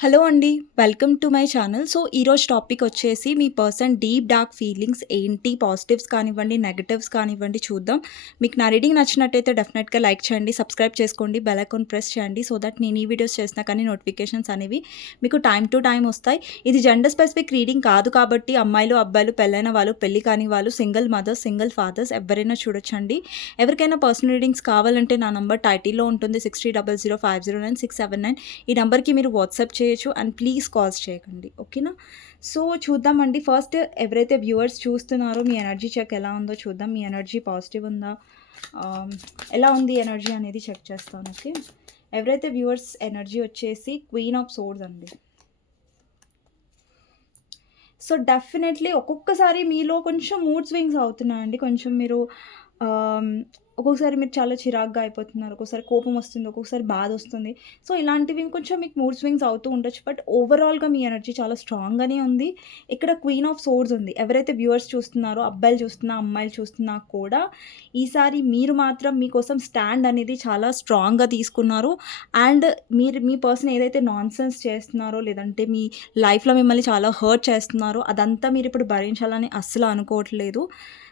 Hello అండి. Welcome to my channel. So, ఈరోజు topic వచ్చేసి మీ పర్సన్ డీప్ డార్క్ ఫీలింగ్స్ ఏంటి? పాజిటివ్స్ కానివ్వండి, నెగెటివ్స్ కానివ్వండి చూద్దాం. మీకు నా రీడింగ్ నచ్చినట్టయితే డెఫినెట్‌గా లైక్ చేయండి, సబ్స్క్రైబ్ చేసుకోండి, బెల్ ఐకాన్ ప్రెస్ చేయండి. సో దట్ నేను ఈ వీడియోస్ చేసినా కానీ నోటిఫికేషన్స్ అనేవి మీకు టైమ్ టు టైమ్ వస్తాయి. ఇది జెండర్ స్పెసిఫిక్ రీడింగ్ కాదు కాబట్టి అమ్మాయిలు, అబ్బాయిలు, పెళ్ళైన వాళ్ళు, పెళ్లి కాని వాళ్ళు, సింగిల్ మదర్స్, సింగిల్ ఫాదర్స్ ఎవరైనా చూడొచ్చండి. ఎవరికైనా పర్సనల్ రీడింగ్స్ కావాలంటే నా నంబర్ టైటిల్‌లో ఉంటుంది 6300509679. ఈ నంబర్‌కి మీరు వాట్సాప్ చేయొచ్చు అండ్ ప్లీజ్ కాల్స్ చేయకండి. ఓకేనా? సో, చూద్దామండి. ఫస్ట్ ఎవరైతే వ్యూవర్స్ చూస్తున్నారో మీ ఎనర్జీ చెక్ ఎలా ఉందో చూద్దాం. మీ ఎనర్జీ పాజిటివ్ ఉందా? ఆహ్, ఎలా ఉంది ఎనర్జీ అనేది చెక్ చేస్తాను. ఓకే. ఎవరైతే వ్యూవర్స్ ఎనర్జీ వచ్చేసి క్వీన్ ఆఫ్ సోర్డ్స్ అండి. సో, డెఫినెట్‌లీ ఒక్కొక్కసారి మీలో కొంచెం మూడ్ స్వింగ్స్ అవుతున్నాయండి. కొంచెం మీరు ఆహ్, ఒక్కొక్కసారి మీరు చాలా చిరాకుగా అయిపోతున్నారు. ఒక్కోసారి కోపం వస్తుంది. ఒక్కొక్కసారి బాధొస్తుంది. సో, ఇలాంటివి కొంచెం మీకు మూడ్ స్వింగ్స్ అవుతూ ఉండొచ్చు. బట్ ఓవరాల్‌గా మీ ఎనర్జీ చాలా స్ట్రాంగ్‌గానే ఉంది. ఇక్కడ క్వీన్ ఆఫ్ సోర్డ్స్ ఉంది. ఎవరైతే వ్యూవర్స్ చూస్తున్నారో అబ్బాయిలు చూస్తున్నా, అమ్మాయిలు చూస్తున్నా కూడా ఈసారి మీరు మాత్రం మీకోసం స్టాండ్ అనేది చాలా స్ట్రాంగ్‌గా తీసుకున్నారు. అండ్ మీ పర్సన్ ఏదైతే నాన్‌సెన్స్ చేస్తున్నారో లేదంటే మీ లైఫ్‌లో మిమ్మల్ని చాలా హర్ట్ చేస్తున్నారో అదంతా మీరిప్పుడు భరించాలని అస్సలు అనుకోవట్లేదు.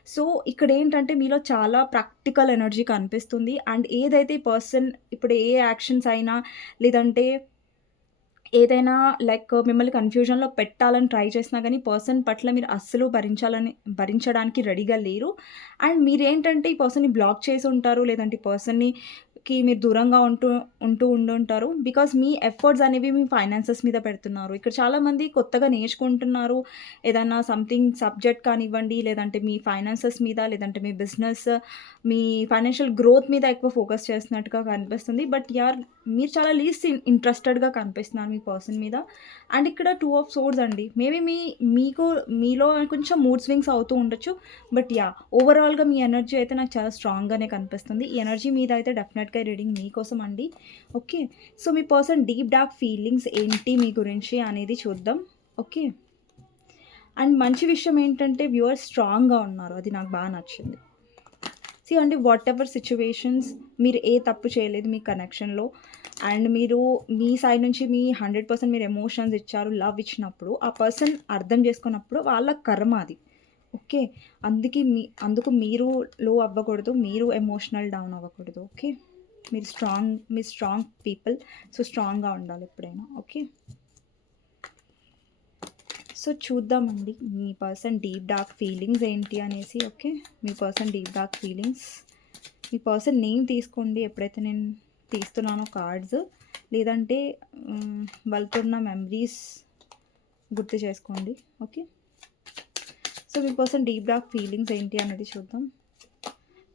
సో, ఇక్కడేంటంటే మీలో చాలా ప్రాక్టికల్ ఎనర్జీ కనిపిస్తుంది. అండ్ ఏదైతే ఈ పర్సన్ ఇప్పుడు ఏ యాక్షన్స్ అయినా లేదంటే ఏదైనా లైక్ మిమ్మల్ని కన్‌ఫ్యూజన్‌లో పెట్టాలని ట్రై చేసినా గానీ, పర్సన్ పట్ల మీరు అస్సలు భరించడానికి రెడీగా లేరు. అండ్ మీరేంటంటే ఈ పర్సన్‌ని బ్లాక్ చేసుంటారు. లేదంటే ఈ మీరు దూరంగా ఉండుంటారు. బికాజ్ మీ ఎఫర్ట్స్ అనేవి మీ ఫైనాన్సెస్ మీద పెడుతున్నారు. ఇక్కడ చాలామంది కొత్తగా నేర్చుకుంటున్నారు. ఏదన్నా సంథింగ్ సబ్జెక్ట్ కానివ్వండి, లేదంటే మీ ఫైనాన్సెస్ మీద, లేదంటే మీ బిజినెస్, మీ ఫైనాన్షియల్ గ్రోత్ మీద ఎక్కువ ఫోకస్ చేస్తున్నట్టుగా కనిపిస్తుంది. బట్ మీరు చాలా లీస్ట్ ఇంట్రెస్టెడ్‌గా కనిపిస్తున్నారు మీ పర్సన్ మీద. అండ్ ఇక్కడ 2 ఆఫ్ సోర్డ్స్ అండి. మేబీ మీలో కొంచెం మూడ్ స్వింగ్స్ అవుతూ ఉండొచ్చు. బట్ ఓవరాల్‌గా మీ ఎనర్జీ అయితే నాకు చాలా స్ట్రాంగ్‌గానే కనిపిస్తుంది. ఈ ఎనర్జీ మీద అయితే డెఫినెట్‌గా ఈ రీడింగ్ మీకోసం అండి. ఓకే. సో, మీ పర్సన్ డీప్ డార్క్ ఫీలింగ్స్ ఏంటి మీ గురించి అనేది చూద్దాం. ఓకే. అండ్ మంచి విషయం ఏంటంటే వ్యూవర్స్ స్ట్రాంగ్‌గా ఉన్నారు. అది నాకు బాగా నచ్చింది. అండి వాటెవర్ సిట్యుయేషన్స్ మీరు ఏ తప్పు చేయలేదు మీ కనెక్షన్‌లో. అండ్ మీరు మీ సైడ్ నుంచి మీ 100% మీరు ఎమోషన్స్ ఇచ్చారు, లవ్ ఇచ్చినప్పుడు, ఆ పర్సన్ అర్థం చేసుకున్నప్పుడు వాళ్ళ కర్మ అది. ఓకే. అందుకు మీరు లో అవ్వకూడదు. మీరు ఎమోషనల్ డౌన్ అవ్వకూడదు. ఓకే. మీరు స్ట్రాంగ్ పీపుల్. సో, స్ట్రాంగ్‌గా ఉండాలి ఎప్పుడైనా. ఓకే. సో, చూద్దామండి మీ పర్సన్ డీప్ డార్క్ ఫీలింగ్స్ ఏంటి అనేసి. ఓకే. మీ పర్సన్ డీప్ డార్క్ ఫీలింగ్స్. మీ పర్సన్ నేమ్ తీసుకోండి ఎప్పుడైతే నేను తీస్తున్నానో కార్డ్స్. లేదంటే వాళ్ళతో ఉన్న మెమరీస్ గుర్తు చేసుకోండి. ఓకే. సో, మీ పర్సన్ డీప్ డార్క్ ఫీలింగ్స్ ఏంటి అనేది చూద్దాం.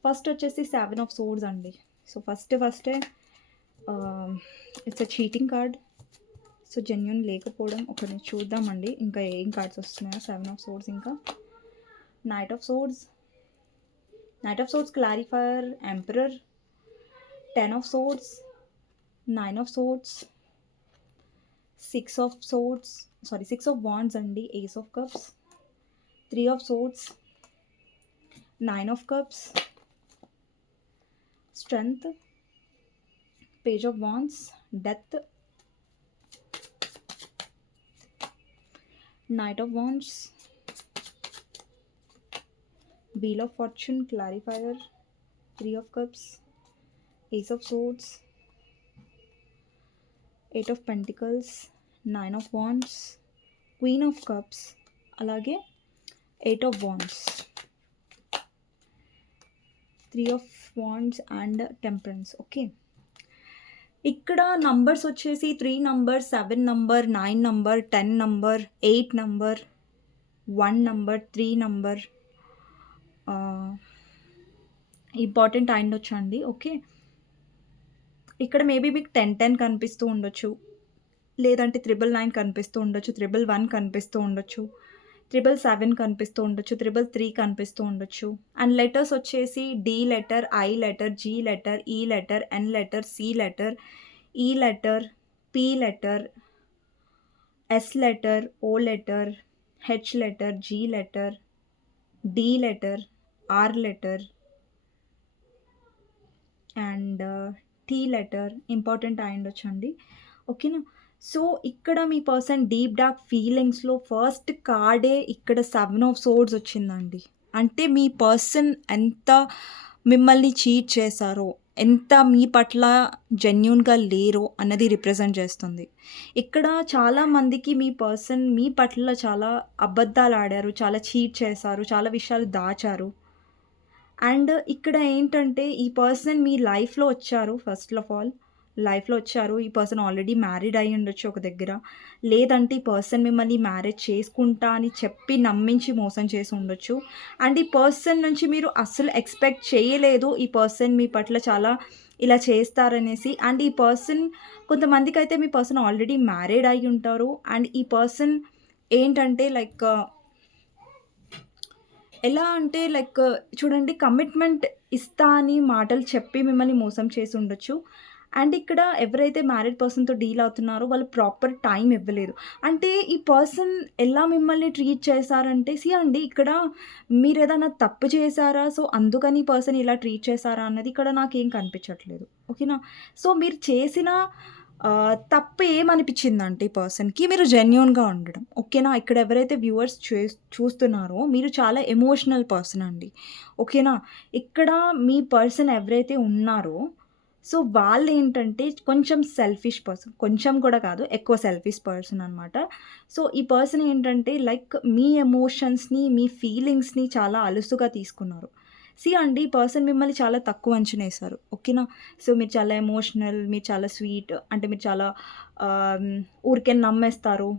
ఫస్ట్ వచ్చేసి 7 ఆఫ్ సోర్డ్స్ అండి. సో, ఫస్టే it's a cheating card. So, genuine లేకపోవడం ఒకటి చూద్దామండి. ఇంకా ఏం కార్డ్స్ వస్తున్నాయో. 7 ఆఫ్ సోర్డ్స్, ఇంకా knight of swords, clarifier, emperor, 10 of swords, 9 of swords, 6 of wands అండి, ace of cups, 3 of swords, 9 of cups, strength, page of wands, death, Knight of Wands, Wheel of Fortune, Clarifier, 3 of Cups, Ace of Swords, 8 of Pentacles, 9 of Wands, Queen of Cups, అలాగే 8 of Wands, 3 of Wands and Temperance. Okay. ఇక్కడ numbers వచ్చేసి 3 number, 7 number, 9 number, 10 number, 8 number, 1 number, 3 number important అయిండొచ్చండి. Okay. ఇక్కడ maybe మీకు 10 కనిపిస్తూ ఉండొచ్చు. లేదంటే 999 కనిపిస్తూ ఉండొచ్చు. 111 కనిపిస్తూ ఉండొచ్చు. 777 కనిపిస్తూ ఉండొచ్చు. 333 కనిపిస్తూ ఉండొచ్చు. అండ్ లెటర్స్ వచ్చేసి D letter, I letter, G letter, E letter, N letter, C letter, E letter, P letter, S letter, O letter, H letter, G letter, D letter, R letter and T letter important అయ్యుండొచ్చండి. ఓకేనా? So, ఇక్కడ మీ person deep dark ఫీలింగ్స్‌లో first కార్డే ఇక్కడ 7 of swords వచ్చిందండి. అంటే మీ person ఎంత మిమ్మల్ని చీట్ చేశారో, ఎంత మీ పట్ల జెన్యూన్‌గా లేరో అన్నది రిప్రజెంట్ చేస్తుంది. ఇక్కడ చాలా మందికి మీ పర్సన్ మీ పట్ల చాలా అబద్ధాలాడారు, చాలా చీట్ చేశారు, చాలా విషయాలు దాచారు. అండ్ ఇక్కడ ఏంటంటే ఈ పర్సన్ మీ లైఫ్‌లో వచ్చారు ఫస్ట్ ఆఫ్ ఆల్. లైఫ్‌లో వచ్చారు. ఈ పర్సన్ ఆల్రెడీ మ్యారీడ్ అయ్యి ఉండొచ్చు ఒక దగ్గర. లేదంటే ఈ పర్సన్ మిమ్మల్ని మ్యారేజ్ చేసుకుంటా అని చెప్పి నమ్మించి మోసం చేసి ఉండొచ్చు. అండ్ ఈ పర్సన్ నుంచి మీరు అస్సలు ఎక్స్‌పెక్ట్ చేయలేదు. ఈ పర్సన్ మీ పట్ల చాలా ఇలా చేస్తారనేసి. అండ్ ఈ పర్సన్ కొంతమందికైతే మీ పర్సన్ ఆల్రెడీ మ్యారీడ్ అయ్యి ఉంటారు. అండ్ ఈ పర్సన్ ఏంటంటే లైక్ ఎలా అంటే లైక్ చూడండి కమిట్మెంట్ ఇస్తా అని మాటలు చెప్పి మిమ్మల్ని మోసం చేసి ఉండొచ్చు. అండ్ ఇక్కడ ఎవరైతే మ్యారీడ్ పర్సన్‌తో డీల్ అవుతున్నారో వాళ్ళు ప్రాపర్ టైమ్ ఇవ్వలేదు. అంటే ఈ పర్సన్ ఎలా మిమ్మల్ని ట్రీట్ చేశారంటే అండి ఇక్కడ మీరేదైనా తప్పు చేశారా? సో, అందుకని ఈ పర్సన్ ఇలా ట్రీట్ చేశారా? అన్నది ఇక్కడ నాకేం కనిపించట్లేదు. ఓకేనా? సో, మీరు చేసిన తప్పు ఏమనిపించిందంటే ఈ పర్సన్‌కి మీరు జెన్యూన్‌గా ఉండడం. ఓకేనా? ఇక్కడ ఎవరైతే వ్యూవర్స్ చూస్తున్నారో మీరు చాలా ఎమోషనల్ పర్సన్ అండి. ఓకేనా? ఇక్కడ మీ పర్సన్ ఎవరైతే ఉన్నారో సో, వాళ్ళేంటంటే కొంచెం సెల్ఫిష్ పర్సన్. కొంచెం కూడా కాదు ఎక్కువ సెల్ఫిష్ పర్సన్ అనమాట. సో, ఈ పర్సన్ ఏంటంటే లైక్ మీ ఎమోషన్స్‌ని, మీ ఫీలింగ్స్‌ని చాలా అలుసుగా తీసుకున్నారు. అండి ఈ పర్సన్ మిమ్మల్ని చాలా తక్కువ అంచనా ఏశారు. ఓకేనా? సో, మీరు చాలా ఎమోషనల్, మీరు చాలా స్వీట్ అంటే మీరు చాలా ఆహ్, ఊరికే నమ్మేస్తారు.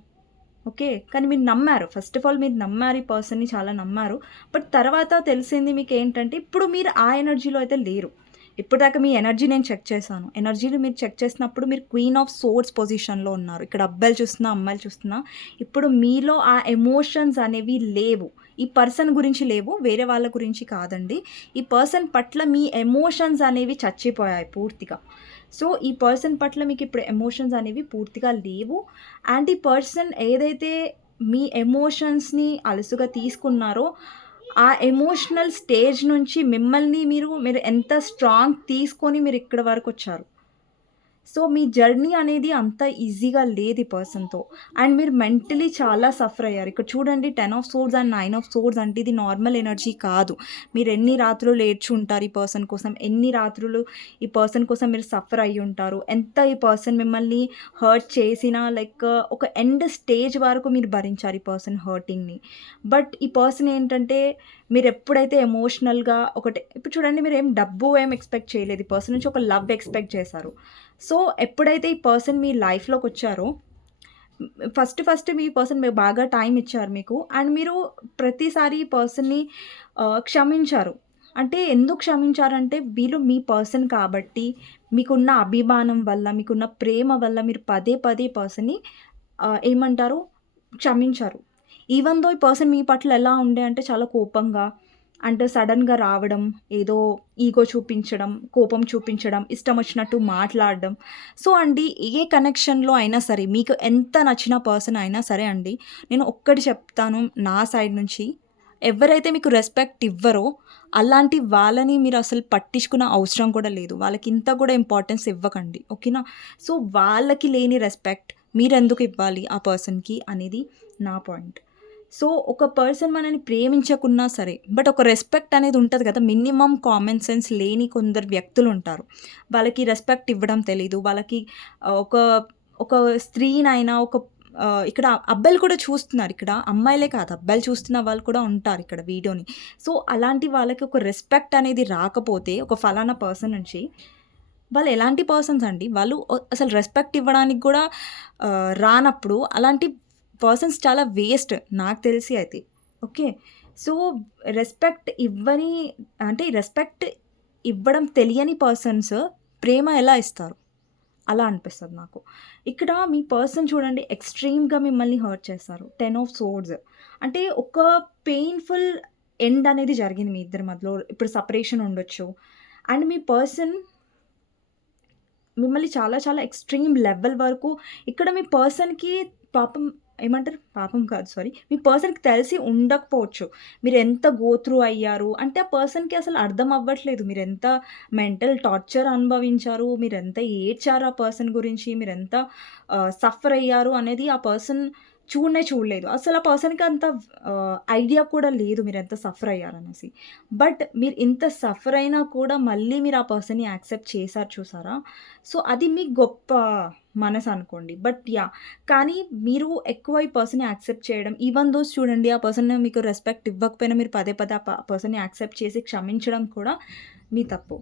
ఓకే. కానీ మీరు నమ్మారు. ఫస్ట్ ఆఫ్ ఆల్ మీరు నమ్మారు. ఈ పర్సన్‌ని చాలా నమ్మారు. బట్ తర్వాత తెలిసింది మీకేంటంటే ఇప్పుడు మీరు ఆ ఎనర్జీలో అయితే లేరు. ఇప్పటిదాకా మీ ఎనర్జీ నేను చెక్ చేశాను. ఎనర్జీని మీరు చెక్ చేసినప్పుడు మీరు క్వీన్ ఆఫ్ సోర్డ్స్ పొజిషన్‌లో ఉన్నారు. ఇక్కడ అబ్బాయిలు చూస్తున్నా, అమ్మాయిలు చూస్తున్నా. ఇప్పుడు మీలో ఆ ఎమోషన్స్ అనేవి లేవు. ఈ పర్సన్ గురించి లేవు. వేరే వాళ్ళ గురించి కాదండి. ఈ పర్సన్ పట్ల మీ ఎమోషన్స్ అనేవి చచ్చిపోయాయి పూర్తిగా. సో, ఈ పర్సన్ పట్ల మీకిప్పుడు ఎమోషన్స్ అనేవి పూర్తిగా లేవు. అండ్ ఈ పర్సన్ ఏదైతే మీ ఎమోషన్స్‌ని అలుసుగా తీసుకున్నారో, ఆ ఎమోషనల్ స్టేజ్ నుంచి మిమ్మల్ని మీరు ఎంత స్ట్రాంగ్ తీసుకొని మీరిక్కడి వరకొచ్చారు. సో, మీ జర్నీ అనేది అంత ఈజీగా లేదు ఈ పర్సన్‌తో. అండ్ మీరు మెంటలీ చాలా సఫర్ అయ్యారు. ఇక్కడ చూడండి 10 of swords and 9 of swords అంటే ఇది నార్మల్ ఎనర్జీ కాదు. మీరు ఎన్ని రాత్రులు ఏడ్చుంటారు ఈ పర్సన్ కోసం. ఎన్ని రాత్రులు ఈ పర్సన్ కోసం మీరు సఫర్ అయ్యుంటారు. ఎంత ఈ పర్సన్ మిమ్మల్ని హర్ట్ చేసినా లైక్ ఒక ఎండ్ స్టేజ్ వరకు మీరు భరించారు ఈ పర్సన్ హర్టింగ్‌ని. బట్ ఈ పర్సన్ ఏంటంటే మీరెప్పుడైతే ఎమోషనల్‌గా ఇప్పుడు చూడండి మీరేం డబ్బు ఏం ఎక్స్‌పెక్ట్ చేయలేదు. ఈ పర్సన్ నుంచి ఒక లవ్ ఎక్స్‌పెక్ట్ చేశారు. సో, ఎప్పుడైతే ఈ పర్సన్ మీ లైఫ్‌లోకొచ్చారో ఫస్ట్ మీ పర్సన్ మీరు బాగా టైమ్ ఇచ్చారు మీకు. అండ్ మీరు ప్రతిసారి ఈ పర్సన్‌ని క్షమించారు. అంటే ఎందుకు క్షమించారంటే వీళ్ళు మీ పర్సన్ కాబట్టి, మీకున్న అభిమానం వల్ల, మీకున్న ప్రేమ వల్ల మీరు పదే పదే పర్సన్‌ని ఏమంటారు క్షమించారు. ఈవెన్ దో ఈ పర్సన్ మీ పట్ల ఎలా ఉండే అంటే చాలా కోపంగా అంటే సడెన్‌గా రావడం, ఏదో ఈగో చూపించడం, కోపం చూపించడం, ఇష్టం వచ్చినట్టు మాట్లాడడం. సో, అండి ఏ కనెక్షన్‌లో అయినా సరే మీకు ఎంత నచ్చిన పర్సన్ అయినా సరే అండి, నేను ఒక్కటి చెప్తాను నా సైడ్ నుంచి. ఎవరైతే మీకు రెస్పెక్ట్ ఇవ్వరో అలాంటి వాళ్ళని మీరసలు పట్టించుకునే అవసరం కూడా లేదు. వాళ్ళకి ఇంత కూడా ఇంపార్టెన్స్ ఇవ్వకండి. ఓకేనా? సో, వాళ్ళకి లేని రెస్పెక్ట్ మీరెందుకు ఇవ్వాలి ఆ పర్సన్‌కి అనేది నా పాయింట్. సో, ఒక పర్సన్ మనల్ని ప్రేమించకున్నా సరే, బట్ ఒక రెస్పెక్ట్ అనేది ఉంటది కదా! మినిమమ్ కామన్ సెన్స్ లేని కొందరు వ్యక్తులుంటారు. వాళ్ళకి రెస్పెక్ట్ ఇవ్వడం తెలీదు. వాళ్ళకి ఒక ఒక స్త్రీనైనా ఇక్కడ అబ్బాయిలు కూడా చూస్తున్నారు ఇక్కడ. అమ్మాయిలే కాదు అబ్బాయిలు చూస్తున్న వాళ్ళు కూడా ఉంటారు ఇక్కడ వీడియోని. సో, అలాంటి వాళ్ళకి ఒక రెస్పెక్ట్ అనేది రాకపోతే ఒక ఫలానా పర్సన్ నుంచి వాళ్ళు ఎలాంటి పర్సన్స్ అండి. వాళ్ళు అసలు రెస్పెక్ట్ ఇవ్వడానికి కూడా రానప్పుడు అలాంటి పర్సన్స్ చాలా వేస్ట్ నాకు తెలిసి అయితే. ఓకే. సో, రెస్పెక్ట్ ఇవ్వని అంటే రెస్పెక్ట్ ఇవ్వడం తెలియని పర్సన్స్ ప్రేమ ఎలా ఇస్తారు? అలా అనిపిస్తది నాకు. ఇక్కడ మీ పర్సన్ చూడండి ఎక్స్‌ట్రీమ్‌గా మిమ్మల్ని హర్ట్ చేస్తారు. 10 ఆఫ్ సోర్డ్స్ అంటే ఒక పెయిన్‌ఫుల్ ఎండ్ అనేది జరిగింది మీ ఇద్దరి మధ్యలో. ఇప్పుడు సెపరేషన్ ఉండొచ్చు. అండ్ మీ పర్సన్ మిమ్మల్ని చాలా చాలా ఎక్స్‌ట్రీమ్ లెవెల్ వరకు ఇక్కడ మీ పర్సన్‌కి పాపం ఏమంటారు? పాపం కాదు సారీ. మీ పర్సన్‌కి తెలిసి ఉండకపోవచ్చు. మీరెంత గో త్రూ అయ్యారు అంటే ఆ పర్సన్‌కి అసలు అర్థం అవ్వట్లేదు. మీరెంత మెంటల్ టార్చర్ అనుభవించారు, మీరెంత ఏడ్చారు ఆ పర్సన్ గురించి, మీరెంత సఫర్ అయ్యారు అనేది ఆ పర్సన్ చూడనే చూడలేదు. అసలు ఆ పర్సన్‌కి అంత ఐడియా కూడా లేదు మీరెంత సఫర్ అయ్యారనేసి. బట్ మీరు ఇంత సఫర్ అయినా కూడా మళ్ళీ మీరు ఆ పర్సన్‌ని యాక్సెప్ట్ చేసారు చూసారా? సో, అది మీ గొప్ప మనసనుకోండి. But yeah! కానీ మీరు ఎక్కువ ఈ పర్సన్‌ని యాక్సెప్ట్ చేయడం ఈవెన్ దోస్ చూడండి ఆ పర్సన్ మీకు రెస్పెక్ట్ ఇవ్వకపోయినా మీరు పదే పదే ఆ పర్సన్‌ని యాక్సెప్ట్ చేసి క్షమించడం కూడా మీ తప్పు.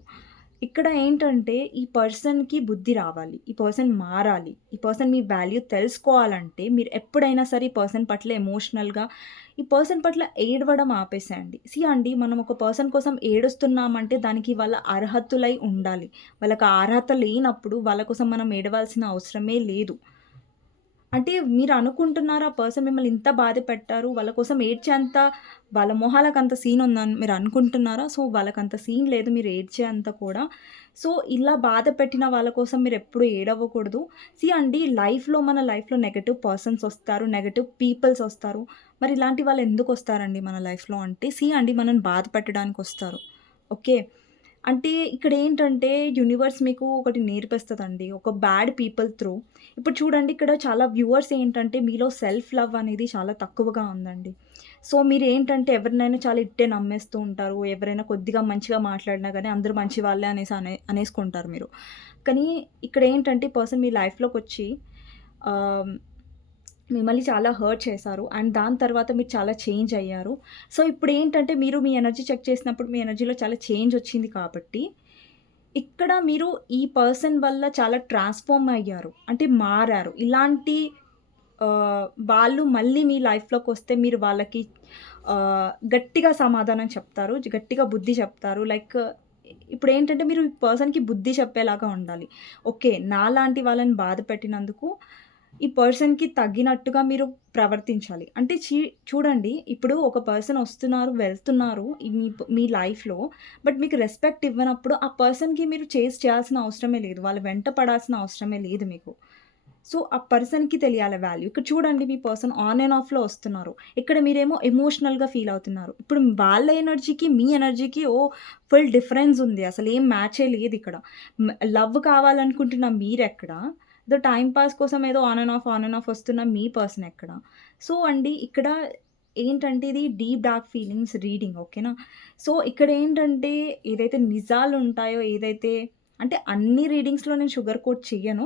ఇక్కడ ఏంటంటే ఈ పర్సన్‌కి బుద్ధి రావాలి. ఈ పర్సన్ మారాలి. ఈ పర్సన్ మీ వాల్యూ తెలుసుకోవాలంటే మీరు ఎప్పుడైనా సరే ఈ పర్సన్ పట్ల ఎమోషనల్‌గా ఈ పర్సన్ పట్ల ఏడవడం ఆపేసేయండి. అండి మనం ఒక పర్సన్ కోసం ఏడుస్తున్నామంటే దానికి వాళ్ళ అర్హతులై ఉండాలి. వాళ్ళకి ఆ అర్హత లేనప్పుడు వాళ్ళ కోసం మనం ఏడవాల్సిన అవసరమే లేదు. అంటే మీరనుకుంటున్నారా ఆ పర్సన్ మిమ్మల్ని ఇంత బాధ పెట్టారు. వాళ్ళ కోసం ఏడ్చేంత వాళ్ళ మొహాలకంత సీన్ ఉందని మీరనుకుంటున్నారా? సో, వాళ్ళకంత సీన్ లేదు మీరు ఏడ్చేంత కూడా. సో, ఇలా బాధ పెట్టిన వాళ్ళ కోసం మీరెప్పుడు ఏడవకూడదు. అండి మన లైఫ్‌లో నెగెటివ్ పర్సన్స్ ఒస్తారు. నెగెటివ్ పీపుల్స్ ఒస్తారు. మరి ఇలాంటి వాళ్ళు ఎందుకొస్తారండి మన లైఫ్‌లో అంటే అండి మనల్ని బాధ పెట్టడానికొస్తారు. ఓకే. అంటే ఇక్కడేంటంటే యూనివర్స్ మీకు ఒకటి నేర్పిస్తదండి. ఒక బ్యాడ్ పీపుల్ త్రూ ఇప్పుడు చూడండి ఇక్కడ చాలా వ్యూవర్స్ ఏంటంటే మీలో సెల్ఫ్ లవ్ అనేది చాలా తక్కువగా ఉందండి. సో, మీరేంటంటే ఎవరినైనా చాలా ఇట్టే నమ్మేస్తూ ఉంటారు. ఎవరైనా కొద్దిగా మంచిగా మాట్లాడినా గాని అందరూ మంచి వాళ్ళే అనేసుకుంటారు మీరు. కానీ ఇక్కడేంటంటే ఈ పర్సన్ మీ లైఫ్‌లోకొచ్చి ఆహ్ మిమ్మల్ని చాలా హర్ట్ చేశారు. అండ్ దాని తర్వాత మీరు చాలా చేంజ్ అయ్యారు. సో, ఇప్పుడేంటంటే మీరు మీ ఎనర్జీ చెక్ చేసినప్పుడు మీ ఎనర్జీలో చాలా చేంజ్ వచ్చింది కాబట్టి, ఇక్కడ మీరు ఈ పర్సన్ వల్ల చాలా ట్రాన్స్‌ఫార్మ్ అయ్యారు. అంటే మారారు. ఇలాంటి వాళ్ళు మళ్ళీ మీ లైఫ్‌లోకొస్తే మీరు వాళ్ళకి గట్టిగా సమాధానం చెప్తారు. గట్టిగా బుద్ధి చెప్తారు. లైక్ ఇప్పుడేంటంటే మీరు ఈ పర్సన్‌కి బుద్ధి చెప్పేలాగా ఉండాలి. ఓకే. నాలాంటి వాళ్ళని బాధ పెట్టినందుకు ఈ పర్సన్‌కి తగ్గినట్టుగా మీరు ప్రవర్తించాలి. అంటే చూడండి ఇప్పుడు ఒక పర్సన్ ఒస్తున్నారు, వెళ్తున్నారు మీ లైఫ్‌లో. బట్ మీకు రెస్పెక్ట్ ఇవ్వనప్పుడు ఆ పర్సన్‌కి మీరు చేయాల్సిన అవసరమే లేదు. వాళ్ళ వెంట పడాల్సిన అవసరమే లేదు మీకు. సో, ఆ పర్సన్‌కి తెలియాలి వాల్యూ. ఇక్కడ చూడండి మీ పర్సన్ ఆన్ అండ్ ఆఫ్‌లో ఒస్తున్నారు. ఇక్కడ మీరేమో ఎమోషనల్‌గా ఫీల్ అవుతున్నారు. ఇప్పుడు వాళ్ళ ఎనర్జీకి, మీ ఎనర్జీకి ఫుల్ డిఫరెన్స్ ఉంది. అసలేం మ్యాచే లేదిక్కడ. లవ్ కావాలనుకుంటున్న మీరెక్కడ, ఏదో టైమ్ పాస్ కోసం ఏదో ఆన్ అండ్ ఆఫ్ వస్తున్న మీ పర్సన్ ఎక్కడ. సో, అండి ఇక్కడ ఏంటంటే ఇది డీప్ డార్క్ ఫీలింగ్స్ రీడింగ్ ఓకేనా. సో, ఇక్కడేంటంటే ఏదైతే నిజాలుంటాయో ఏదైతే అంటే అన్ని రీడింగ్స్‌లో నేను షుగర్ కోట్ చెయ్యను.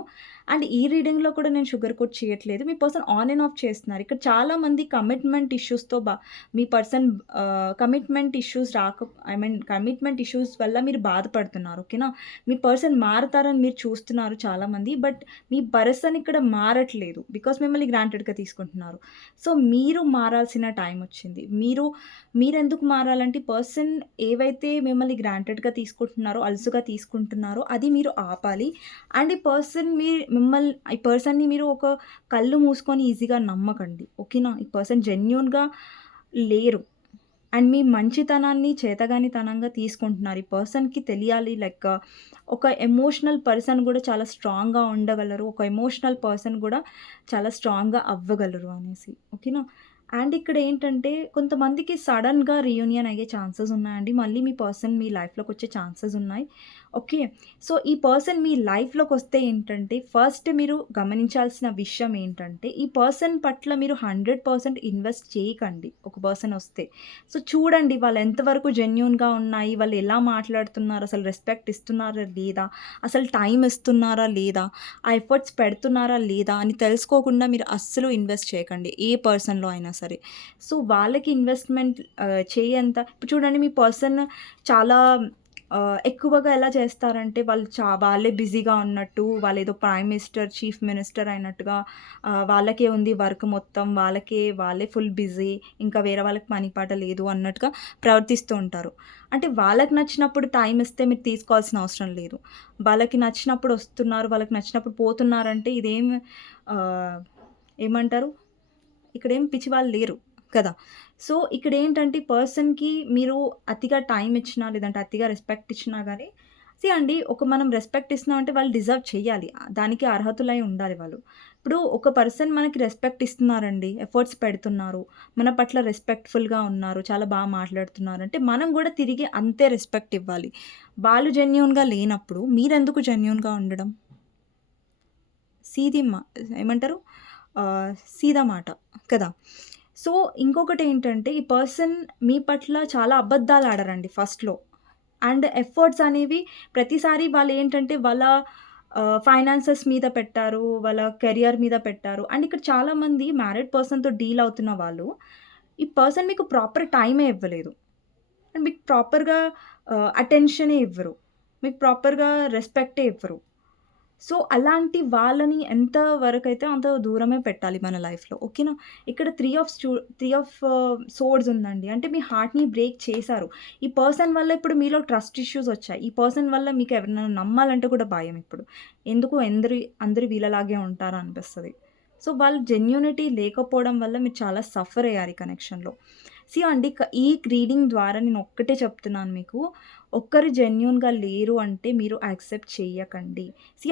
అండ్ ఈ రీడింగ్‌లో కూడా నేను షుగర్ కోట్ చేయట్లేదు. మీ పర్సన్ ఆన్ అండ్ ఆఫ్ చేస్తున్నారు. ఇక్కడ చాలామంది కమిట్మెంట్ ఇష్యూస్‌తో మీ person commitment issues commitment issues వల్ల మీరు బాధపడుతున్నారు. ఓకేనా. మీ పర్సన్ మారతారని మీరు చూస్తున్నారు చాలామంది. బట్ మీ పర్సన్ ఇక్కడ మారట్లేదు. బికాజ్ మిమ్మల్ని గ్రాంటెడ్‌గా తీసుకుంటున్నారు. సో, మీరు మారాల్సిన టైం వచ్చింది. మీరెందుకు మారాలంటే పర్సన్ ఏవైతే మిమ్మల్ని గ్రాంటెడ్‌గా తీసుకుంటున్నారో, అలుసుగా తీసుకుంటున్నారో అది మీరు ఆపాలి. అండ్ ఈ పర్సన్‌ని మీరు ఒక కళ్ళు మూసుకొని ఈజీగా నమ్మకండి. ఓకేనా? ఈ పర్సన్ జెన్యూన్‌గా లేరు. అండ్ మీ మంచితనాన్ని చేతగానితనంగా తీసుకుంటున్నారు. ఈ పర్సన్‌కి తెలియాలి లైక్ ఒక ఎమోషనల్ పర్సన్ గూడా చాలా స్ట్రాంగ్‌గా ఉండగలరు. ఒక ఎమోషనల్ పర్సన్ గూడా చాలా స్ట్రాంగ్‌గా అవ్వగలరు అనేసి. ఓకేనా? అండ్ ఇక్కడేంటంటే కొంతమందికి సడెన్‌గా రీయూనియన్ అయ్యే ఛాన్సెస్ ఉన్నాయండి. మళ్ళీ మీ పర్సన్ మీ లైఫ్‌లోకొచ్చే ఛాన్సెస్ ఉన్నాయి. ఓకే. సో, ఈ పర్సన్ మీ లైఫ్‌లోకొస్తే ఏంటంటే ఫస్ట్ మీరు గమనించాల్సిన విషయం ఏంటంటే ఈ పర్సన్ పట్ల మీరు 100% ఇన్వెస్ట్ చేయకండి. ఒక పర్సన్ ఒస్తే. సో, చూడండి వాళ్ళు ఎంతవరకు జెన్యూన్‌గా ఉన్నాయి. వాళ్ళు ఎలా మాట్లాడుతున్నారు, అసలు రెస్పెక్ట్ ఇస్తున్నారా లేదా, అసలు టైమ్ ఇస్తున్నారా లేదా, ఆ ఎఫర్ట్స్ పెడుతున్నారా లేదా అని తెలుసుకోకుండా మీరు అస్సలు ఇన్వెస్ట్ చేయకండి. ఏ పర్సన్‌లో అయినా సరే. సో, వాళ్ళకి ఇన్వెస్ట్‌మెంట్ చేయేంత ఇప్పుడు చూడండి మీ పర్సన్ చాలా ఎక్కువగా ఎలా చేస్తారంటే వాళ్ళే బిజీగా ఉన్నట్టు, వాళ్ళేదో ప్రైమ్ మినిస్టర్, చీఫ్ మినిస్టర్ అయినట్టుగా వాళ్ళకే ఉంది వర్క్ మొత్తం. వాళ్ళే ఫుల్ బిజీ. ఇంకా వేరే వాళ్ళకి పని పాట లేదు అన్నట్టుగా ప్రవర్తిస్తూ ఉంటారు. అంటే వాళ్ళకి నచ్చినప్పుడు టైమ్ ఇస్తే మీరు తీసుకోవాల్సిన అవసరం లేదు. వాళ్ళకి నచ్చినప్పుడు వస్తున్నారు, వాళ్ళకి నచ్చినప్పుడు పోతున్నారంటే ఆహ్, ఏమంటారు? ఇక్కడేం పిచ్చివాళ్ళు లేరు కదా! సో, ఇక్కడేంటంటే పర్సన్‌కి మీరు అతిగా టైమ్ ఇచ్చినా, లేదంటే అతిగా రెస్పెక్ట్ ఇచ్చినా గానీ అండి మనం రెస్పెక్ట్ ఇస్తున్నామంటే వాళ్ళు డిజర్వ్ చెయ్యాలి. దానికి అర్హతులై ఉండాలి వాళ్ళు. ఇప్పుడు ఒక పర్సన్ మనకి రెస్పెక్ట్ ఇస్తున్నారండి. ఎఫర్ట్స్ పెడుతున్నారు. మన పట్ల రెస్పెక్ట్‌ఫుల్‌గా ఉన్నారు. చాలా మాట్లాడుతున్నారు అంటే మనం గూడా తిరిగి అంతే రెస్పెక్ట్ ఇవ్వాలి. వాళ్ళు జెన్యూన్‌గా లేనప్పుడు మీరెందుకు జెన్యూన్‌గా ఉండడం? సీది మా ఏమంటారు? సీదా మాట కదా! సో, ఇంకొకటేంటంటే ఈ పర్సన్ మీ పట్ల చాలా అబద్దాలాడరండి ఫస్ట్‌లో. అండ్ ఎఫర్ట్స్ అనేవి ప్రతిసారి వాళ్ళేంటంటే వాళ్ళ ఫైనాన్సెస్ మీద పెట్టారు. వాళ్ళ కెరియర్ మీద పెట్టారు. అండ్ ఇక్కడ చాలామంది మ్యారీడ్ పర్సన్‌తో డీల్ అవుతున్న వాళ్ళు, ఈ పర్సన్ మీకు ప్రాపర్ టైమే ఇవ్వలేదు. అండ్ మీకు ప్రాపర్‌గా అటెన్షనే ఇవ్వరు. మీకు ప్రాపర్‌గా రెస్పెక్టే ఇవ్వరు. సో, అలాంటి వాళ్ళని ఎంత వరకైతే అంత దూరమే పెట్టాలి మన లైఫ్‌లో. ఓకేనా? ఇక్కడ 3 ఆఫ్ సోర్డ్స్ ఉందండి. అంటే మీ హార్ట్‌ని బ్రేక్ చేశారు. ఈ పర్సన్ వల్ల ఇప్పుడు మీలో ట్రస్ట్ ఇష్యూస్ వచ్చాయి. ఈ పర్సన్ వల్ల మీకు ఎవరినైనా నమ్మాలంటే కూడా భయం ఇప్పుడు. ఎందుకు అందరూ వీళ్ళలాగే ఉంటారా అనిపిస్తది. సో, వాళ్ళు జెన్యూనిటీ లేకపోవడం వల్ల మీరు చాలా సఫర్ అయ్యారు ఈ కనెక్షన్‌లో. అండి ఈ రీడింగ్ ద్వారా నేను ఒక్కటే చెప్తున్నాను మీకు. ఒక్కరు జెన్యూన్‌గా లేరు అంటే మీరు యాక్సెప్ట్ చెయ్యకండి.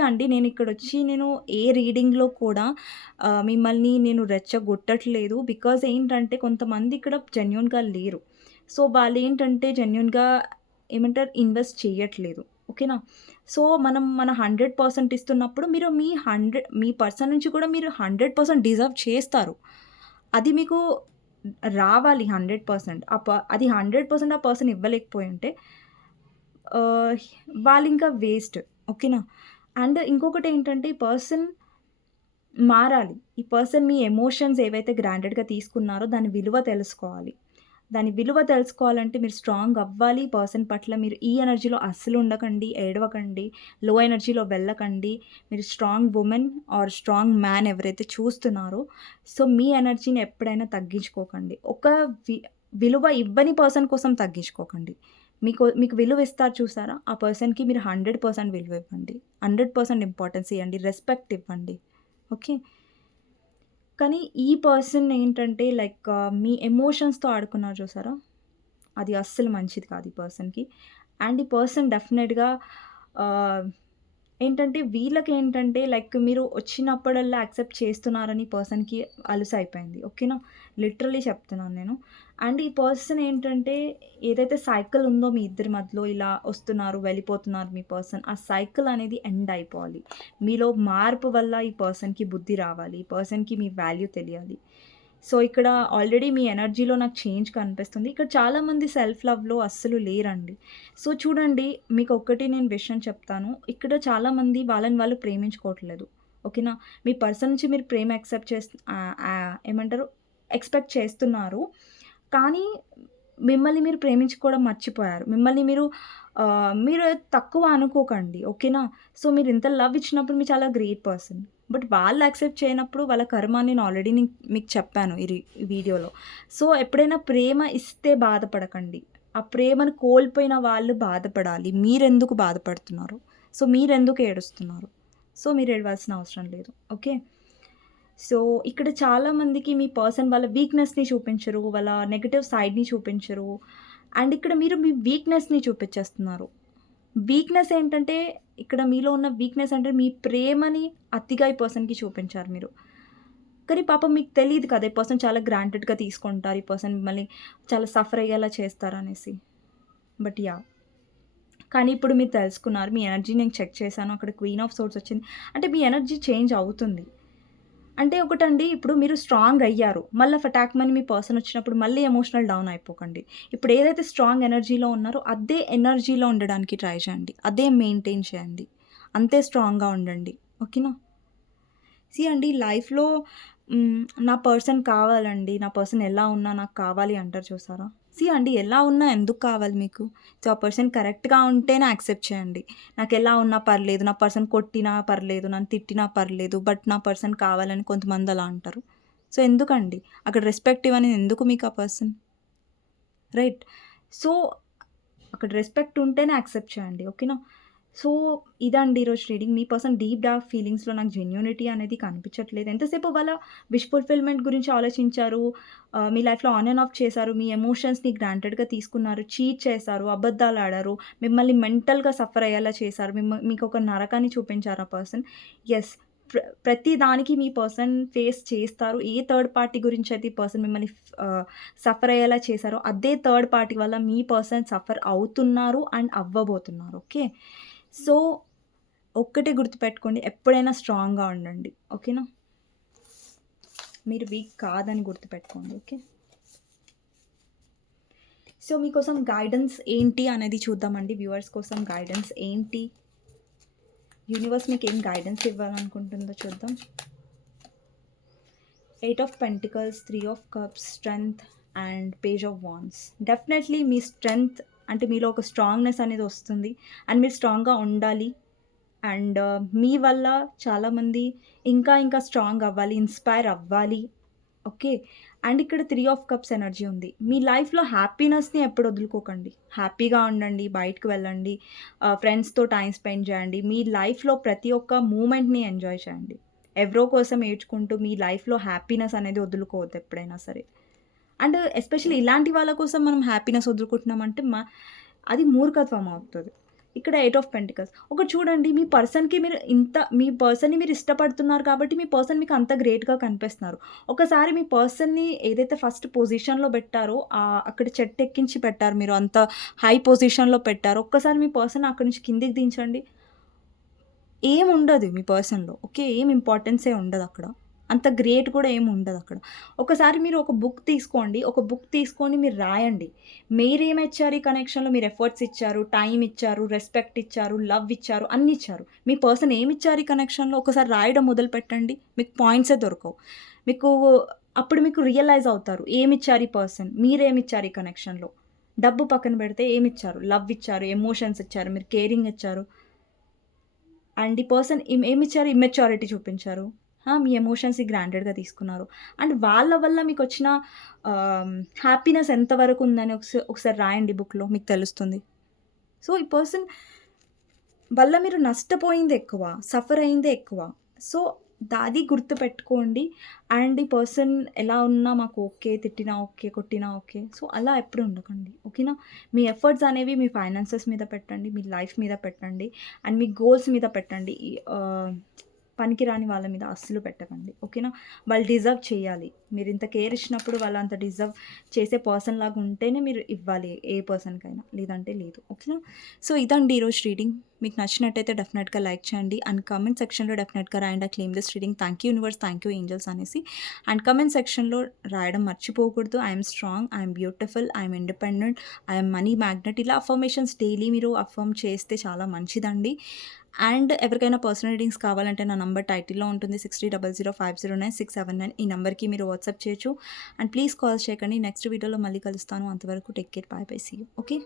అండి నేను ఏ రీడింగ్‌లో కూడా మిమ్మల్ని నేను రెచ్చగొట్టట్లేదు. బికాజ్ ఏంటంటే కొంతమంది ఇక్కడ జెన్యూన్‌గా లేరు. సో, వాళ్ళేంటంటే జెన్యూన్‌గా ఏమంటారు ఇన్వెస్ట్ చేయట్లేదు. ఓకేనా? సో, మనం మన 100% ఇస్తున్నప్పుడు మీరు మీ పర్సన్ నుంచి కూడా మీరు 100% డిజర్వ్ చేస్తారు. అది మీకు రావాలి 100%. అది 100% ఆ పర్సన్ ఇవ్వలేకపోయుంటే ఆహ్, వాళ్ళింకా వేస్ట్. ఓకేనా? అండ్ ఇంకొకటేంటంటే ఈ పర్సన్ మారాలి. ఈ పర్సన్ మీ ఎమోషన్స్ ఏవైతే గ్రాంటెడ్‌గా తీసుకున్నారో దాని విలువ తెలుసుకోవాలి. దాని విలువ తెలుసుకోవాలంటే మీరు స్ట్రాంగ్ అవ్వాలి. ఈ పర్సన్ పట్ల మీరు ఈ ఎనర్జీలో అస్సలు ఉండకండి, ఏడవకండి, లో ఎనర్జీలో వెళ్ళకండి. మీరు strong women or strong man ఎవరైతే చూస్తున్నారో, సో, మీ ఎనర్జీని ఎప్పుడైనా తగ్గించుకోకండి. ఒక వి విలువ ఇవ్వని పర్సన్ కోసం తగ్గించుకోకండి. మీకు విలువ ఇస్తారు చూసారా? ఆ పర్సన్‌కి మీరు 100% విలువ ఇవ్వండి. 100% ఇంపార్టెన్స్ ఇయ్యండి. రెస్పెక్ట్ ఇవ్వండి. ఓకే. కానీ ఈ పర్సన్ ఏంటంటే లైక్ మీ ఎమోషన్స్‌తో ఆడుకున్నారు చూసారా? అది అస్సలు మంచిది కాదు ఈ పర్సన్‌కి. అండ్ ఈ పర్సన్ డెఫినెట్‌గా ఆహ్, ఏంటంటే వీళ్ళకేంటంటే లైక్ మీరు వచ్చినప్పుడల్లా యాక్సెప్ట్ చేస్తున్నారని పర్సన్‌కి అలుసైపోయింది. ఓకేనా? లిటరల్లీ చెప్తున్నాను నేను. అండ్ ఈ పర్సన్ ఏంటంటే ఏదైతే సైకిల్ ఉందో మీ ఇద్దరి మధ్యలో ఇలా వస్తున్నారు, వెళ్ళిపోతున్నారు మీ పర్సన్. ఆ సైకిల్ అనేది ఎండ్ అయిపోవాలి. మీలో మార్పు వల్ల ఈ పర్సన్‌కి బుద్ధి రావాలి. ఈ పర్సన్‌కి మీ వాల్యూ తెలియాలి. సో, ఇక్కడ ఆల్రెడీ మీ ఎనర్జీలో నాకు చేంజ్ కనిపిస్తుంది. ఇక్కడ చాలామంది సెల్ఫ్ లవ్‌లో అస్సలు లేరండి. సో, చూడండి మీకొక్కటి నేను విషయం చెప్తాను. ఇక్కడ చాలామంది వాళ్ళని వాళ్ళు ప్రేమించుకోవట్లేదు. ఓకేనా? మీ పర్సన్ నుంచి మీరు ప్రేమ ఏమంటారు? ఎక్స్‌పెక్ట్ చేస్తున్నారు. కానీ మిమ్మల్ని మీరు ప్రేమించుకోవడం మర్చిపోయారు. మీరు తక్కువ అనుకోకండి. ఓకేనా? సో, మీరింత లవ్ ఇచ్చినప్పుడు మీరు చాలా గ్రేట్ పర్సన్. బట్ వాళ్ళు యాక్సెప్ట్ చేయనప్పుడు వాళ్ళ కర్మ నేను ఆల్రెడీ మీకు చెప్పాను ఈ వీడియోలో. సో, ఎప్పుడైనా ప్రేమ ఇస్తే బాధపడకండి. ఆ ప్రేమను కోల్పోయిన వాళ్ళు బాధపడాలి. మీరెందుకు బాధపడుతున్నారు? సో, మీరెందుకు ఏడుస్తున్నారు? సో, మీరు ఏడవాల్సిన అవసరం లేదు. ఓకే. సో, ఇక్కడ చాలామందికి మీ పర్సన్ వాళ్ళ వీక్‌నెస్‌ని చూపించరు. వాళ్ళ నెగెటివ్ సైడ్‌ని చూపించరు. అండ్ ఇక్కడ మీరు మీ వీక్‌నెస్‌ని చూపిచ్చేస్తున్నారు. వీక్‌నెస్ ఏంటంటే, ఇక్కడ మీలో ఉన్న వీక్‌నెస్ అంటే మీ ప్రేమని అతిగా ఈ పర్సన్‌కి చూపించారు మీరు. కానీ పాపం మీకు తెలీదు కదా! ఈ పర్సన్ చాలా గ్రాంటెడ్‌గా తీసుకుంటారు. ఈ పర్సన్ మిమ్మల్ని చాలా సఫర్ అయ్యేలా చేస్తారనేసి. But yeah! కానీ ఇప్పుడు మీరు తెలుసుకున్నారు. మీ ఎనర్జీ నేను చెక్ చేశాను. అక్కడ క్వీన్ ఆఫ్ సోర్డ్స్ వచ్చింది. అంటే మీ ఎనర్జీ చేంజ్ అవుతుంది. అంటే ఒకటండి ఇప్పుడు మీరు స్ట్రాంగ్ అయ్యారు. మళ్ళా ఫటాక్‌మని మీ పర్సన్ వచ్చినప్పుడు మళ్ళీ ఎమోషనల్ డౌన్ అయిపోకండి. ఇప్పుడు ఏదైతే స్ట్రాంగ్ ఎనర్జీలో ఉన్నారో అదే ఎనర్జీలో ఉండడానికి ట్రై చేయండి. అదే మెయింటైన్ చేయండి. అంతే స్ట్రాంగ్‌గా ఉండండి. ఓకేనా? అండి లైఫ్‌లో నా పర్సన్ కావాలండి. నా పర్సన్ ఎలా ఉన్నా నాకు కావాలి అంటారు చూసారా? అండి ఎలా ఉన్నా ఎందుకు కావాలి మీకు? సో, ఆ పర్సన్ కరెక్ట్‌గా ఉంటేనే యాక్సెప్ట్ చేయండి. నాకెలా ఉన్నా పర్లేదు. నా పర్సన్ కొట్టినా పర్లేదు. నన్ను తిట్టినా పర్లేదు. బట్ నా పర్సన్ కావాలని కొంతమంది అలా అంటారు. సో, ఎందుకండి? అక్కడ రెస్పెక్ట్ ఇవ్వనిది ఎందుకు మీకు ఆ పర్సన్? రైట్. సో, అక్కడ రెస్పెక్ట్ ఉంటేనే యాక్సెప్ట్ చేయండి. ఓకేనా? సో, ఇదండి ఈరోజు రీడింగ్. మీ పర్సన్ డీప్ డార్క్ ఫీలింగ్స్‌లో నాకు జెన్యూనిటీ అనేది కనిపించట్లేదు. ఎంతసేపు వాళ్ళ విష్ ఫుల్‌ఫిల్‌మెంట్ గురించి ఆలోచించారు. మీ లైఫ్‌లో ఆన్ అండ్ ఆఫ్ చేశారు. మీ ఎమోషన్స్‌ని గ్రాంటెడ్‌గా తీసుకున్నారు. చీట్ చేశారు. అబద్దాలాడారు. మిమ్మల్ని మెంటల్‌గా సఫర్ అయ్యేలా చేశారు. మీకొక నరకాన్ని చూపించారు ఆ పర్సన్. యెస్. ప్రతి దానికి మీ పర్సన్ ఫేస్ చేస్తారు. ఏ థర్డ్ పార్టీ గురించయితే ఈ పర్సన్ మిమ్మల్ని సఫర్ అయ్యేలా చేశారో, అదే థర్డ్ పార్టీ వల్ల మీ పర్సన్ సఫర్ అవుతున్నారు అండ్ అవ్వబోతున్నారు. ఓకే. సో, ఒక్కటే గుర్తుపెట్టుకోండి. ఎప్పుడైనా స్ట్రాంగ్‌గా ఉండండి. ఓకేనా? మీరు వీక్ కాదని గుర్తుపెట్టుకోండి. ఓకే. సో, మీకోసం గైడెన్స్ ఏంటి అనేది చూద్దామండి. వ్యూవర్స్ కోసం గైడెన్స్ ఏంటి? యూనివర్స్ మీకేం గైడెన్స్ ఇవ్వాలనుకుంటుందో చూద్దాం. 8 of pentacles, 3 of cups, strength and page of wands. Definitely me strength అంటే మీలో ఒక స్ట్రాంగ్‌నెస్ అనేది వస్తుంది. అండ్ మీరు స్ట్రాంగ్‌గా ఉండాలి. అండ్ మీ వల్ల చాలామంది ఇంకా స్ట్రాంగ్ అవ్వాలి, ఇన్‌స్పైర్ అవ్వాలి. ఓకే. అండ్ ఇక్కడ 3 ఆఫ్ కప్స్ ఎనర్జీ ఉంది. మీ లైఫ్‌లో హ్యాపీనెస్‌ని ఎప్పుడు వదులుకోకండి. హ్యాపీగా ఉండండి, బయటకి వెళ్ళండి, ఫ్రెండ్స్‌తో టైమ్ స్పెండ్ చేయండి. మీ లైఫ్‌లో ప్రతి ఒక్క మూమెంట్‌ని ఎంజాయ్ చేయండి. ఎవరో కోసం ఏడ్చుకుంటూ మీ లైఫ్‌లో హ్యాపీనెస్ అనేది వదులుకోవద్దు ఎప్పుడైనా సరే. అండ్ ఎస్పెషల్లీ ఇలాంటి వాళ్ళ కోసం మనం హ్యాపీనెస్ వదులుకుంటున్నామంటే అది మూర్ఖత్వం అవుతది. ఇక్కడ 8 ఆఫ్ పెంటికల్స్. ఒకటి చూడండి, మీ పర్సన్‌ని మీరు ఇష్టపడుతున్నారు కాబట్టి మీ పర్సన్ మీకు అంత గ్రేట్‌గా కనిపిస్తున్నారు. ఒకసారి మీ పర్సన్‌ని ఏదైతే ఫస్ట్ పొజిషన్‌లో పెట్టారో అక్కడ చెట్టెక్కించి పెట్టారు, మీరు అంత హై పొజిషన్‌లో పెట్టారు. ఒక్కసారి మీ పర్సన్ అక్కడి నుంచి కిందకి దించండి. ఏముండదు మీ పర్సన్‌లో. ఓకే. ఏం ఇంపార్టెన్సే ఉండదక్కడ. అంత గ్రేట్ కూడా ఏమి ఉండదక్కడ. ఒకసారి మీరు ఒక బుక్ తీసుకోండి. ఒక బుక్ తీసుకొని మీరు రాయండి. మీరేమిచ్చారు ఈ కనెక్షన్‌లో? మీరు ఎఫర్ట్స్ ఇచ్చారు, టైమ్ ఇచ్చారు, రెస్పెక్ట్ ఇచ్చారు, లవ్ ఇచ్చారు, అన్నీ ఇచ్చారు. మీ పర్సన్ ఏమిచ్చారు ఈ కనెక్షన్‌లో? ఒకసారి రాయడం మొదలుపెట్టండి. మీకు పాయింట్సే దొరకవు. మీకు అప్పుడు మీకు రియలైజ్ అవుతారు. ఏమిచ్చారు ఈ పర్సన్? మీరేమిచ్చారు ఈ కనెక్షన్‌లో? డబ్బు పక్కన పెడితే ఏమిచ్చారు? లవ్ ఇచ్చారు, ఎమోషన్స్ ఇచ్చారు, మీరు కేరింగ్ ఇచ్చారు. అండ్ ఈ పర్సన్ ఏమిచ్చారు? ఇమ్మెచ్యూరిటీ చూపించారు. మీ ఎమోషన్స్‌ని గ్రాంటెడ్‌గా తీసుకున్నారు. అండ్ వాళ్ళ వల్ల మీకొచ్చిన హ్యాపీనెస్ ఎంతవరకు ఉందని ఒకసారి రాయండి బుక్‌లో, మీకు తెలుస్తుంది. సో, ఈ పర్సన్ వల్ల మీరు నష్టపోయింది ఎక్కువ, సఫర్ అయిందే ఎక్కువ. సో, అది గుర్తుపెట్టుకోండి. అండ్ ఈ పర్సన్ ఎలా ఉన్నా మాకు ఓకే, తిట్టినా ఓకే, కొట్టినా ఓకే. సో, అలా ఎప్పుడు ఉండకండి. ఓకేనా? మీ ఎఫర్ట్స్ అనేవి మీ ఫైనాన్సెస్ మీద పెట్టండి, మీ లైఫ్ మీద పెట్టండి, అండ్ మీ గోల్స్ మీద పెట్టండి. పనికిరాని వాళ్ళ మీద అస్సలు పెట్టకండి. ఓకేనా? వాళ్ళు డిజర్వ్ చేయాలి. మీరింత కేర్ ఇచ్చినప్పుడు వాళ్ళు అంత డిజర్వ్ చేసే పర్సన్ లాగా ఉంటేనే మీరు ఇవ్వాలి ఏ పర్సన్‌కైనా. లేదంటే లేదు. ఓకేనా? సో, ఇదండి ఈరోజు రీడింగ్. మీకు నచ్చినట్టయితే డెఫినెట్‌గా లైక్ చేయండి. అండ్ కామెంట్ సెక్షన్‌లో డెఫినెట్‌గా రాయండి. Claim this reading. Thank you universe, thank you angels అనేసి. అండ్ కామెంట్ సెక్షన్‌లో రాయడం మర్చిపోకూడదు. I'm strong, I'm beautiful, I'm independent, I'm money magnet. ఇలా అఫర్మేషన్స్ డైలీ మీరు అఫర్మ్ చేస్తే చాలా మంచిదండి. అండ్ ఎవరికైనా పర్సనల్ రీడింగ్స్ కావాలంటే నా నంబర్ టైటిల్‌లో ఉంటుంది. 6300509679. ఈ నంబర్‌కి మీరు వాట్సాప్ చేయొచ్చు. అండ్ ప్లీజ్ కాల్ చేయకండి. నెక్స్ట్ వీడియోలో మళ్ళీ కలుస్తాను. అంతవరకు take care. Bye bye. See you. Okay.